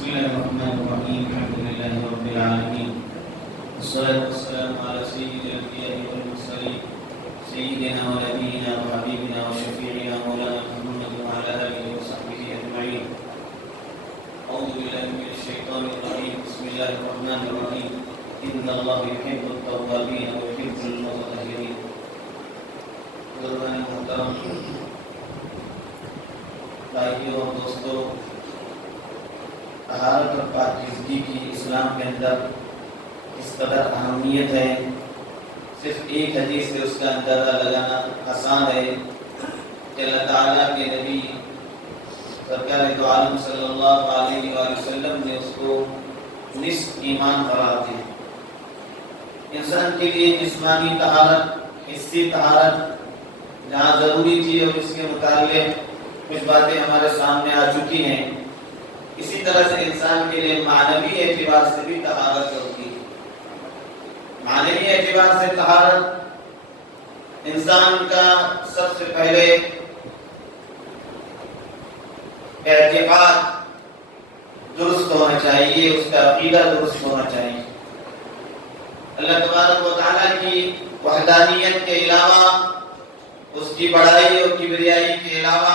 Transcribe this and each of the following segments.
بسم الله الرحمن الرحيم الحمد لله رب العالمين والصلاة والسلام على سيد الأنبياء والمرسلين سيدنا ونبينا وحبيبنا وشفيعنا مولانا محمد وعلى آله وصحبه أجمعين. أعوذ بالله من الشيطان الرجيم. بسم الله الرحمن الرحيم. إن الله يحب التوابين ويحب المتطهرين. بزرگان محترم بھائیوں اور دوستوں، طہارت اور پاکیزگی کی اسلام کے اندر اس قدر اہمیت ہے، صرف ایک حدیث سے اس کا اندازہ لگانا آسان ہے کہ اللہ تعالیٰ کے نبی سرکار دو عالم صلی اللہ علیہ وآلہ وسلم نے اس کو نصف ایمان قرار دیا۔ انسان کے لیے جسمانی طہارت، حسی طہارت جہاں ضروری تھی اور اس کے متعلق کچھ باتیں ہمارے سامنے آ چکی ہیں، اسی طرح سے انسان کے لیے معنوی اعتبار سے بھی طہارت ہوتی ہے۔ معنوی اعتبار سے طہارت انسان کا سب سے پہلے اعتقاد درست ہونا چاہیے، اس کا عقیدہ درست ہونا چاہیے۔ اللہ تبارک و تعالیٰ کی وحدانیت کے علاوہ، اس کی بڑائی اور کبریائی کے علاوہ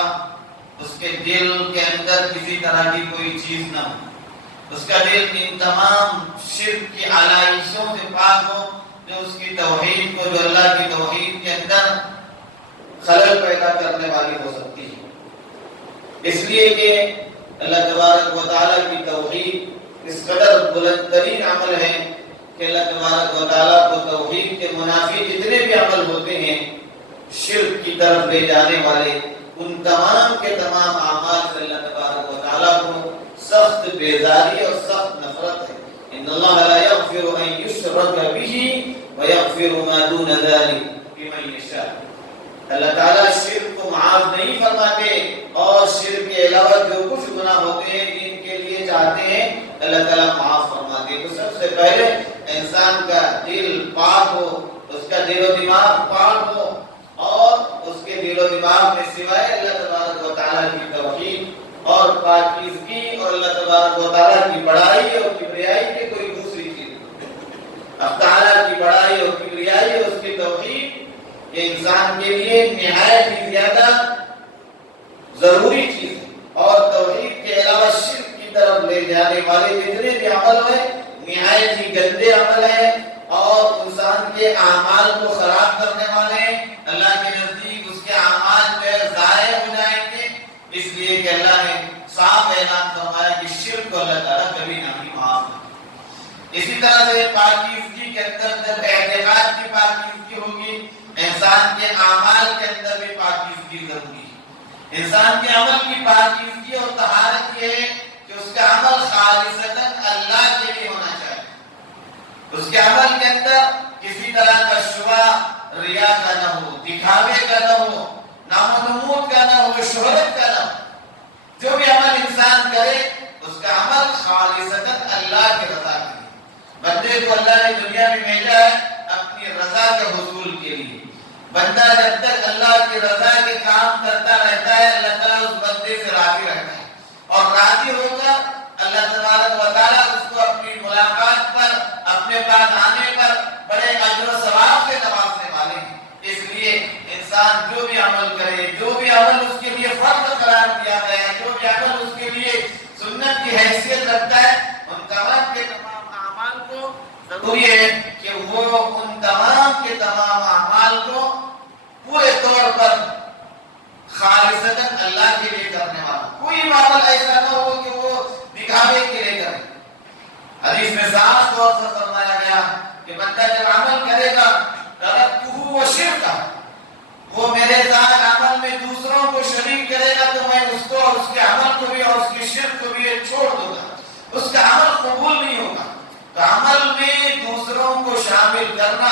اس کے دل کے اندر کسی طرح کی کوئی چیز نہ ہو، اس کا دل ان تمام شرک کی علائشوں سے پاک ہو جو اس کی توحید کو، جو اللہ کی توحید کے اندر خلل پیدا کرنے والی ہو سکتی ہے۔ اس لیے کہ اللہ تبارک و تعالیٰ کی توحید اس قدر بلند ترین عمل ہے کہ اللہ تبارک و تعالیٰ کو توحید کے منافی جتنے بھی عمل ہوتے ہیں، شرک کی طرف لے جانے والے، ان تمام کے تمام اعمال سے اللہ تبارک و تعالیٰ کو سخت بیزاری اور سخت نفرت ہے۔ ان اللہ لا یغفر ان یشرک بہ ویغفر ما دون ذلک لمن یشاء۔ اللہ تعالیٰ شرک کو معاف نہیں فرماتے، اور شرک کے علاوہ جو کچھ گناہ ہوتے ہیں جن کے لیے چاہتے ہیں اللہ تعالیٰ معاف فرماتے۔ تو سب سے پہلے انسان کا دل پاک ہو، اس کا دل و دماغ پاک ہو، اور اس کے دل و دماغ میں سوائے اللہ تبارک و تعالیٰ کی توحید اور پاکیزگی اور اللہ تبارک و تعالیٰ کی بڑائی اور کبریائی کے کوئی دوسری چیز۔ اب تعالیٰ کی بڑائی اور کبریائی اور اس کی توحید یہ انسان کے لیے نہایت ہی زیادہ ضروری چیز ہے، اور توحید کے علاوہ شرک کی طرف لے جانے والے جتنے بھی عمل ہیں نہایت ہی گندے عمل ہیں، اور انسان کے اعمال کو خراب کرنے والے ہیں۔ اللہ کے نزدیک اس کے اعمال جو ہے ضائع ہو جائیں گے، اس لیے کہ اللہ نے صاف اعلان فرمایا کہ شرک کو اللہ تعالیٰ کبھی نہ بھی معاف کرے۔ اسی طرح سے پاکیزگی کے اندر جب اعتقاد کی پاکیزگی ہوگی، انسان کے اعمال کے اندر بھی پاکیزگی ضروری ہے۔ انسان کے عمل کی پاکیزگی اور طہارت یہ ہے کہ اس کا عمل خالصتاً اللہ کے لیے ہونا چاہیے، اس کے عمل کے اندر کسی طرح کا شبہ ریا کا نہ ہو، دکھاوے کا نہ ہو، نام و نمود کا نہ ہو، شہرت کا نہ ہو۔ جو بھی عمل انسان کرے اس کا عمل خالصتاً اللہ کے رضا کے لیے۔ بندے کو اللہ نے دنیا میں بھیجا ہے اپنی رضا کے حصول کے لیے۔ بندہ جب تک اللہ کی رضا کے کام کرتا رہتا ہے، اللہ تعالیٰ اس بندے سے راضی رہتا ہے، اور راضی ہوگا اللہ تبارک و تعالیٰ اس کو اپنی ملاقات پر، اپنے پاس آنے پر بڑے اجر و ثواب سے نوازنے والے ہیں۔ اس لیے انسان جو بھی عمل کرے، جو بھی عمل اس کے لیے فرض قرار دیا گیا ہے، جو بھی عمل اس کے لیے سنت کی حیثیت رکھتا ہے، ان تمام کے تمام اعمال کو ضروری ہے کہ وہ ان تمام کے تمام اعمال کو پورے طور پر خالصتاً اللہ کے لیے کرنے والا، کوئی عمل ایسا نہ ہو کہ وہ دکھاوے کے لیے کرے۔ حدیث میں صاف طور سے فرمایا گیا کہ بندہ جب عمل کرے گا ترکتہ وشرکہ، وہ میرے ساتھ عمل میں دوسروں کو شریک کرے گا تو میں اس کو اور اس کے عمل کو بھی اور اس کی شرک کو بھی چھوڑ دوں گا، اس کا عمل قبول نہیں ہوگا۔ تو عمل میں دوسروں کو شامل کرنا،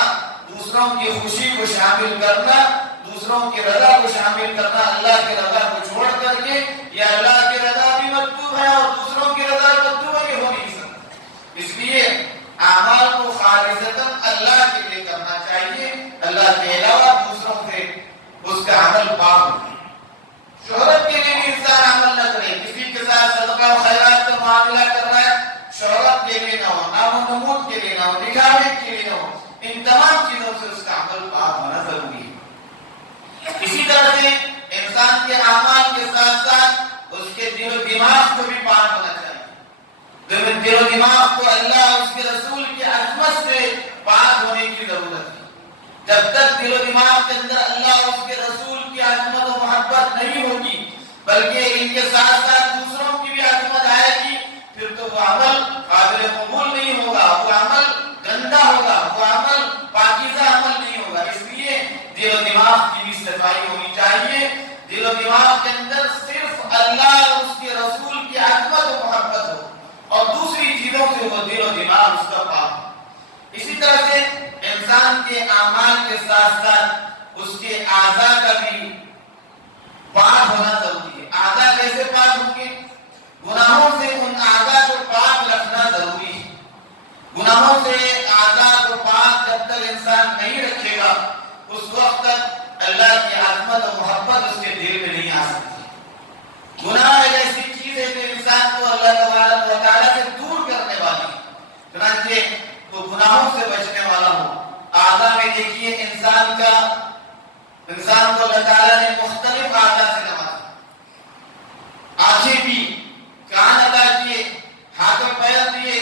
دوسروں کی خوشی کو شامل کرنا، دوسروں کی رضا کو شامل کرنا، اللہ کی رضا کو چھوڑ کر کے، یا اللہ کی رضا بھی مطلوب ہے اور دوسروں کی رضا مطلوب ہے، یہ ہو نہیں سکتا۔ اس لیے اعمال کو خالصتاً اللہ کے لیے کرنا چاہیے، اللہ کے علاوہ دوسروں سے اس کا عمل پاک ہو۔ شہرت کے لیے بھی انسان عمل نہ کرے، کسی کے ساتھ صدقہ و خیرات کا معاملہ کر انسان کے اعمال کے ساتھ ساتھ اس کے دل و دماغ کو بھی پاک ہونا چاہیے. دل و دماغ کو اللہ اور اس کے رسول کی عظمت سے پاک ہونے کی ضرورت ہے. جب تک دل و دماغ کے اندر اللہ اور اس کے رسول کی عظمت و محبت نہیں ہوگی بلکہ ان کے ساتھ ساتھ دوسروں کی بھی عظمت آئے گی, پھر تو وہ عمل قابل قبول نہیں ہوگا, وہ عمل گندا ہوگا, وہ عمل پاکیزہ عمل نہیں ہوگا. اس لیے دل و دماغ کی بھی صفائی ہونی چاہیے. دل و دماغ کے اندر صرف اللہ اور اس کے رسول کی عظمت و محبت ہو اور دوسری چیزوں سے وہ دل و دماغ اس کا پاک ہو. اسی طرح سے انسان کے اعمال کے ساتھ ساتھ اس کے اعضاء کا بھی پاک ہونا ضروری ہے. اعضاء کیسے پاک ہوں گے؟ گناہوں سے ان اعضاء کو پاک رکھنا ضروری ہے. گناہوں سے اعضاء کو پاک جب تک انسان نہیں رکھے گا اس وقت تک اللہ کی عظمت و محبت اس کے دل میں نہیں آ سکتی. گناہ ایک ایسی چیز ہے جو انسان کو اللہ تبارک و تعالیٰ سے دور کرنے والی ہے. چنانچہ تو گناہوں سے بچنے والا ہو. اعضاء میں دیکھیے انسان کو اللہ تعالیٰ نے مختلف اعضاء سے نوازا. آنکھیں بھی, کان عطا کیے, ہاتھ و پیر دیے,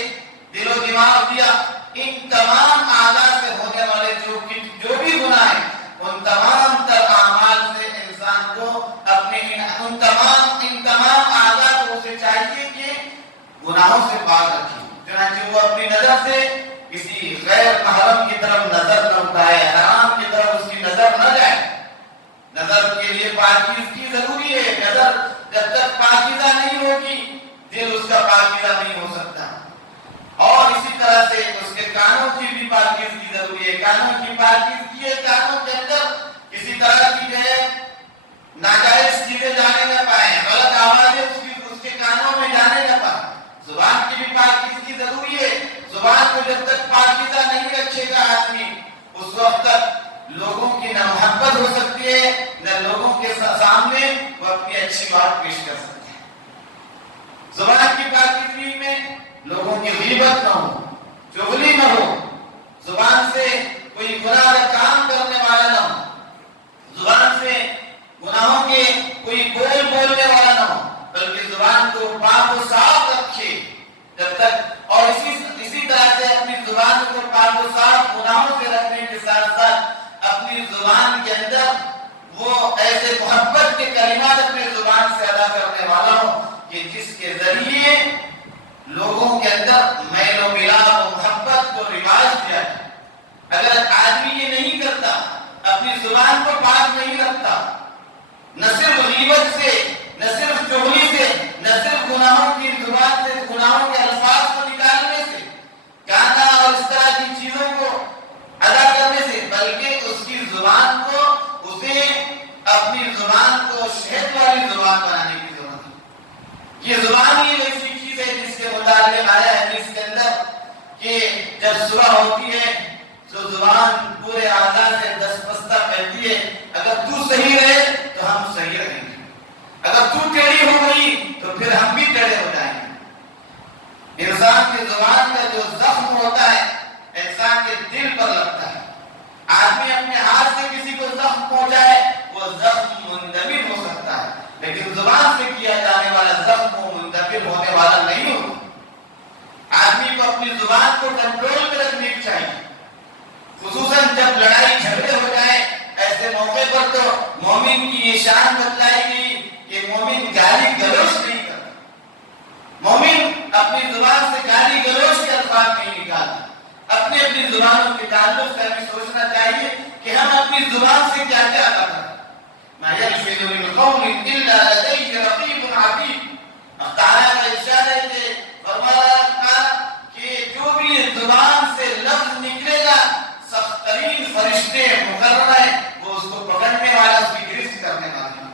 دل و دماغ دیا. ان تمام اعضاء سے ہونے والے جو بھی گناہ ہیں ان تمام تر اعمال سے انسان کو اپنے ان تمام اعضاء کو اسے چاہیے کہ گناہوں سے پاک رکھے. چنانچہ وہ اپنی نظر سے کسی غیر محرم کی طرف نظر نہ اٹھائے, حرام کی طرف اس کی نظر نہ جائے. نظر کے لیے پاکیزگی ضروری ہے. نظر جب تک پاکیزہ نہیں ہوگی دل اس کا پاکیزہ نہیں ہو سکتا. اور اسی طرح سے اس کے کانوں کی بھی پاکیزگی ضروری ہے. کانوں کی پاکیزگی ہے, کانوں کے اندر کسی طرح کی جو ہے ناجائز چیزیں جانے نہ پائیں, غلط آوازیں اس کے کانوں میں جانے نہ پائیں. زبان کی بھی پاکیزگی ضروری ہے. زبان کو جب تک پاکیزہ نہیں رکھے گا آدمی اس وقت تک لوگوں کی نہ محبت ہو سکتی ہے نہ لوگوں کے سامنے وہ اپنی اچھی بات پیش کر سکتے ہیں. زبان کی پاکیزگی میں لوگوں کی غیبت نہ ہو, چغلی نہ ہو, زبان سے کوئی گناہ کا کام کرنے والا نہ ہو, زبان سے گناہوں کے کوئی بول بولنے والا نہ ہو, بلکہ زبان کو پاک و صاف رکھے جب تک. اور اسی طرح سے اپنی زبان کو پاک و صاف گناہوں سے رکھنے کے ساتھ ساتھ اپنی زبان کے اندر وہ ایسے محبت کے کلمات اپنی زبان سے ادا کرنے والا ہو کہ جس کے ذریعے لوگوں کے اندر میل و ملاپ و محبت کو رواج دیا جائے. اگر آدمی یہ نہیں کرتا, اپنی زبان کو پاک نہیں رکھتا, نہ صرف غیبت سے, نہ صرف چغلی سے, نہ صرف گناہوں کی زبان سے گناہوں کے الفاظ کو نکالنے سے, گانا اور اس طرح کی چیزوں کو ادا کرنے سے, بلکہ اس کی زبان کو اسے اپنی زبان کو شہد والی زبان بنانے کی ضرورت ہے. یہ زبان ہی ایسی چیز ہے جس کے متعلق آیا ہے حدیث کے اندر کہ جب صبح ہوتی ہے تو زبان پورے اعضاء سے دستبستہ کہتی ہے اگر تو صحیح رہے تو ہم صحیح رہیں گے, اگر تو ٹیڑھی ہو گئی تو پھر ہم بھی ٹیڑھے ہو جائیں گے. انسان کی زبان کا جو زخم ہوتا ہے انسان کے دل پر لگتا ہے. آدمی اپنے ہاتھ سے کسی کو زخم پہنچائے وہ زخم مندمل ہو سکتا ہے, لیکن زبان سے کیا جانے والا زخم منتقل ہونے والا نہیں ہوتا. آدمی کو اپنی زبان کو کنٹرول میں رکھنی چاہیے, خصوصاً جب لڑائی جھگڑے ہو جائے. ایسے موقع پر تو مومن کی یہ شان بتلائی گئی کہ مومن گالی گلوچ نہیں کرتا. مومن اپنی زبان سے گالی گلوچ کے الفاظ نہیں نکالتا. اپنی زبانوں کے تعلق سے ہمیں سوچنا چاہیے کہ ہم اپنی زبان سے کیا کیا ادا کریں. ما يلفظ من قول الا لديه رقيب عتيد. تعالیٰ کا ارشاد ہے کہ فرمایا کہ جو بھی زبان سے لفظ نکلے گا سخت ترین فرشتے مقرر ہیں, وہ اس کو پکڑنے والا, اس کی گرفت کرنے والا ہے.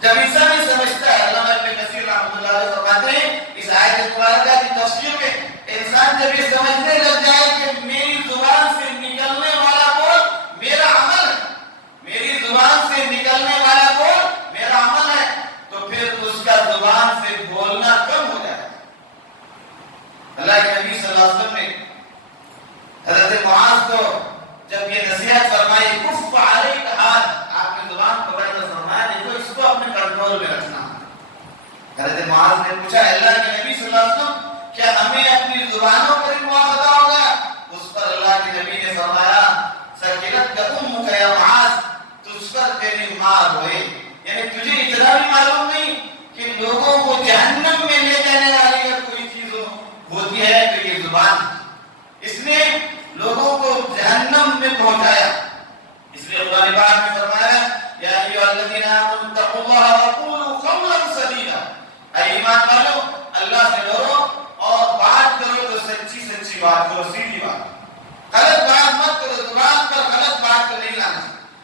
جب انسان یہ سمجھتا ہے, علامہ ابن کثیر رحمۃ اللہ علیہ فرماتے ہیں اس آیت مبارکہ کی تفسیر میں, انسان جب یہ سمجھنے لگ جائے کہ میری زبان سے نکلنے والا بول میرا عمل ہے, میری زبان سے نکلنے والا بول میرا عمل ہے, تو پھر اس کا زبان سے بولنا کم ہو جائے. اللہ کے نبی صلی اللہ علیہ وسلم نے حضرت معاذ کو جب یہ نصیحت فرمائی کف علیک حال, آپ نے زبان پکڑ کر فرمایا دیکھو اس حضرت معاذ نے پوچھا اللہ کے نبی صلی اللہ علیہ وسلم کیا ہمیں اپنی زبانوں پر مواخذہ ہوگا؟ اس پر اللہ کے نبی نے فرمایا سکلت امک یا معاذ، تجھ پر تیری ماں روئے. یعنی تجھے اتنا بھی معلوم نہیں کہ لوگوں کو جہنم میں لے جانے والی اگر کوئی چیز ہوتی ہے تو یہ زبان. اس نے لوگوں کو جہنم میں پہنچایا. اس لیے قرآن پاک میں فرمایا یا ایھا الذین آمنوا اتقوا اللہ وقولوا قولا سدیدا، اے ایمان والو اللہ سے ڈرو اور بات کرو تو سچی سچی بات کرو، سیدھی بات. غلط بات مت کرو، زبان پر غلط بات کو نہیں لانا.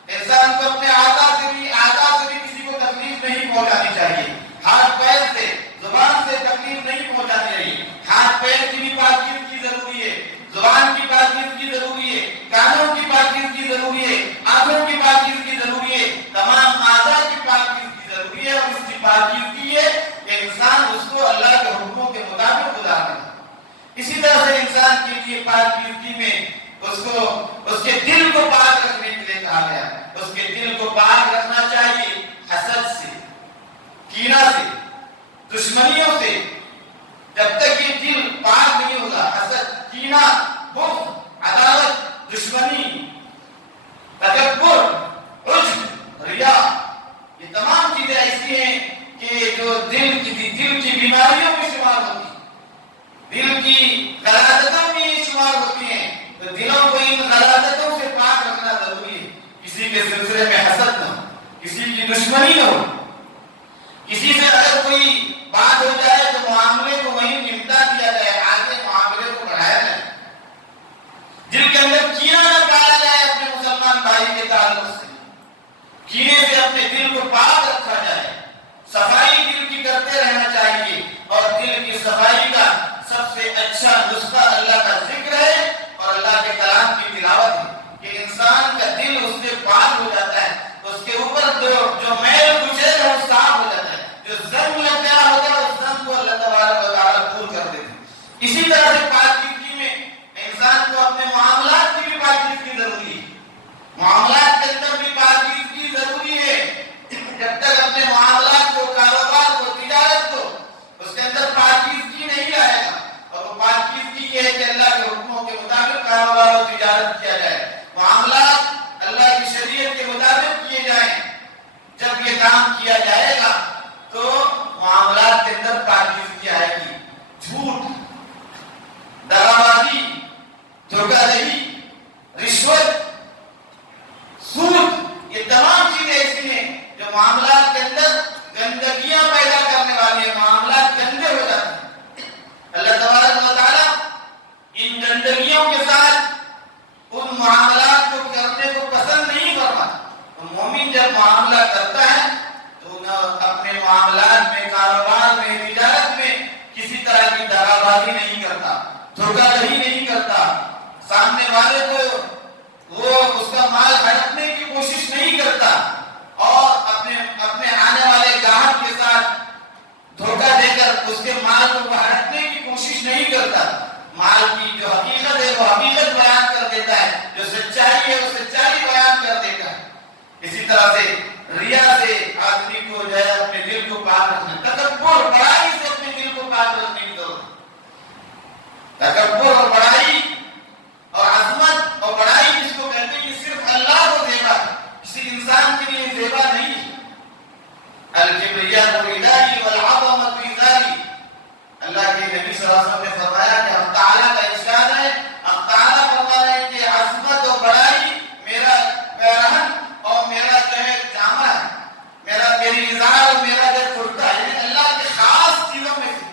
انسان کو اپنے اعضاء سے بھی کسی کو تکلیف نہیں پہنچانی چاہیے. ہاتھ پیر سے، زبان سے تکلیف نہیں پہنچانی چاہیے. ہاتھ پیر کی بھی پاکیزگی ضروری ہے، زبان کی پاکیزگی ضروری ہے، کانوں کی پاکیزگی ضروری ہے، آنکھوں کی پاکیزگی ضروری ہے، تمام اعضاء کی پاکیزگی ضروری ہے. اور اس کی پاکیزگی ہے کہ انسان اس کو اللہ کے حکموں کے مطابق گزارے. اسی طرح سے انسان کے لیے پاکیزگی میں اس کے دل کو پاک رکھنے کے لیے کہا گیا. اس کے دل کو پاک رکھنا چاہیے حسد سے، کینہ سے، دشمنیوں سے. جب تک یہ دل پاک نہیں ہوگا، حسد، کینہ، بغض، عداوت، دشمنی، تکبر، عجب، ریا، یہ تمام چیزیں ایسی ہیں کہ جو دل کی بیماریوں میں شمار ہوتی ہیں، دل کی غلاظتوں میں یہ شمار ہوتی ہیں. تو دلوں کو ان غلاظتوں سے پاک رکھنا ضروری ہے. کسی کے سلسلے میں حسد نہ ہو، کسی کی دشمنی نہ ہو. کسی سے اگر کوئی بات ہو جائے تو معاملے کو وہیں نمٹا دیا جائے، آگے معاملے کو بڑھایا جائے. دل کے اندر کینہ نہ پالا جائے اپنے مسلمان بھائی کے تعلق سے. کینے سے اپنے دل کو پاک رکھا جائے. صفائی دل کی کرتے رہنا چاہیے. اور دل کی صفائی کا سب سے اچھا نسخہ اللہ کا ذکر ہے اور اللہ کے کلام کی تلاوت ہے کہ انسان کا دل اس سے پاک ہو جاتا ہے. اس کے اوپر جو میل کچیل ہے وہ صاف ہو جاتا ہے. جو زنگ لگ گیا ہوتا ہے اس زنگ کو اللہ تبارک و تعالیٰ دور کر دیتے ہیں. اسی طرح سے پاکیزگی میں انسان کو اپنے معاملات کی بھی پاکیزگی ضروری ہے. معاملات کے اندر بھی پاکیزگی ضروری ہے. جب تک اپنے معاملات کو، کاروبار کو، تجارت کو اس کے اندر پاکیزگی نہیں آئے گا. اور وہ پاکیزگی یہ ہے کہ اللہ کے حکموں کے مطابق کاروبار و تجارت کیا جائے، معاملات اللہ کی شریعت کے مطابق کیے جائیں. جب یہ کام کیا جائے گا تو معاملات کے اندر پاکیزگی آئے گی. جھوٹ، دغابازی، دھوکہ دہی، رشوت، سود، یہ تمام چیزیں ایسی ہیں جو معاملات کے اندر گندگیاں پیدا کرنے والی ہیں. معاملات گندے ہو جاتے ہیں. اللہ تبارک و تعالیٰ ان گندگیوں کے ساتھ ان معاملات کو کرنے کو پسند نہیں فرماتا. مومن جب معاملہ کرتا ہے تو نہ اپنے معاملات میں، کاروبار میں، تجارت میں کسی طرح کی دغابازی نہیں کرتا، دھوکہ دہی نہیں کرتا، سامنے والے کو وہ اس کا مال ہڑپنے کی کوشش نہیں کرتا، اور اپنے آنے والے گاہک کے ساتھ دھوکہ دے کر اس کے مال کو ہڑپنے کی کوشش نہیں کرتا. مال کی جو حقیقت ہے وہ حقیقت بیان کر دیتا ہے، جو سچائی ہے وہ سچائی بیان کر دیتا ہے. اسی طرح سے ریا سے آدمی کو جو ہے اپنے دل کو پاک رکھنا. تکبر، بڑائی سے اپنے دل کو پاک رکھنے کی ضرورت ہے. تکبر اور بڑائی اور عظمت اور بڑائی جس کو کہتے ہیں یہ صرف اللہ کو زیبا ہے، کسی انسان کے لیے زیبا نہیں ہے. الکبریاء ردائی والعظمۃ ازاری. اللہ کے نبی صلی اللہ علیہ وسلم نے فرمایا کہ ہم تعالیٰ کا ارشاد ہے، ہم تعالیٰ فرما رہے ہیں کہ عظمت اور بڑائی میرا پیرہن اور میرا جو ہے جامہ ہے، میری ازار اور میرا جو کرتا ہے. یعنی اللہ کے خاص چیزوں میں سے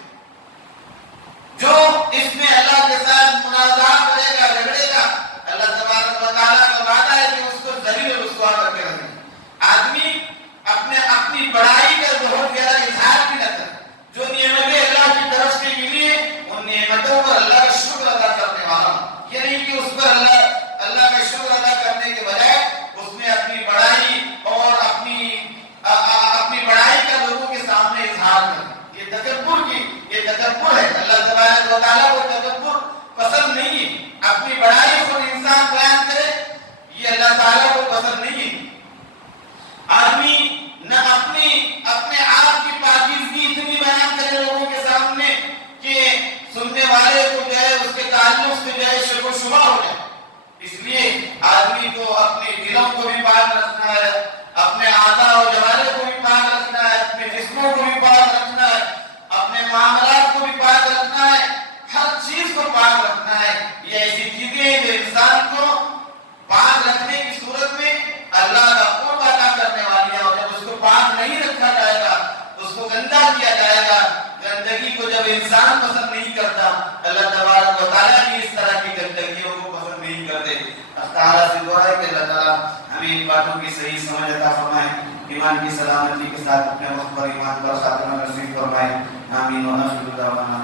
کو پاک رکھنا ہے. یہ ایسی چیزیں ہیں جو انسان کو پاک رکھنے کی صورت میں اللہ کا قرب عطا کرنے والی ہے. اور جب اس کو پاک نہیں رکھا جائے گا، اس کو گندا کیا جائے گا. گندگی کو جب انسان پسند نہیں کرتا، اللہ تبارک و تعالیٰ بھی اس طرح کی گندگیوں کو پسند نہیں کرتے. تعالیٰ سے دعا ہے کہ اللہ تعالیٰ ہمیں ان باتوں کی صحیح سمجھ عطا فرمائے، ایمان کی سلامتی کے ساتھ اپنے وقت پر ایمان پر خاتمہ نصیب فرمائے. آمین و آخر دعوانا